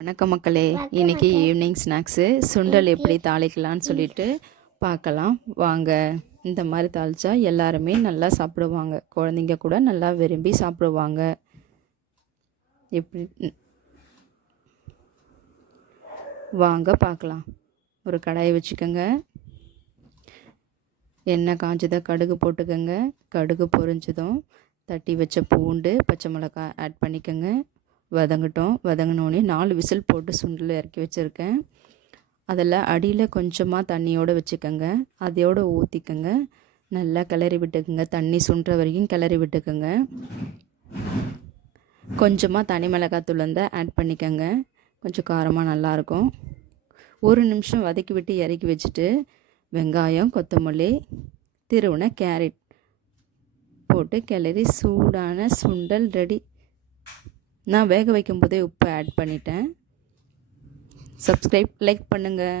வணக்கம் மக்களே. இன்றைக்கி ஈவினிங் ஸ்நாக்ஸு சுண்டல் எப்படி தாளிக்கலான்னு சொல்லிட்டு பார்க்கலாம் வாங்க. இந்த மாதிரி தாளித்தா எல்லாருமே நல்லா சாப்பிடுவாங்க, குழந்தைங்க கூட நல்லா விரும்பி சாப்பிடுவாங்க. எப்படி வாங்க பார்க்கலாம். ஒரு கடாயை வச்சுக்கோங்க, எண்ணெய் காஞ்சதை கடுகு போட்டுக்கோங்க. கடுகு பொரிஞ்சதும் தட்டி வச்ச பூண்டு பச்சை மிளகாய் ஆட் பண்ணிக்கோங்க. வதங்கட்டும். வதங்கினோடனே 4 விசில் போட்டு சுண்டல் இறக்கி வச்சுருக்கேன். அதில் அடியில் கொஞ்சமாக தண்ணியோடு வச்சுக்கோங்க, அதையோடு ஊற்றிக்கோங்க. நல்லா கிளறி விட்டுக்குங்க, தண்ணி சுண்டுற வரைக்கும் கிளறி விட்டுக்கோங்க. கொஞ்சமாக தனி மிளகாத்தூள் ஆட் பண்ணிக்கோங்க, கொஞ்சம் காரமாக நல்லாயிருக்கும். 1 நிமிஷம் வதக்கி விட்டு இறக்கி வச்சுட்டு வெங்காயம், கொத்தமல்லி, திருவுன கேரட் போட்டு கிளறி சூடான சுண்டல் ரெடி. நான் வேக வைக்கும்போதே உப்பு ஆட் பண்ணிட்டேன். சப்ஸ்கிரைப், லைக் பண்ணுங்கள்.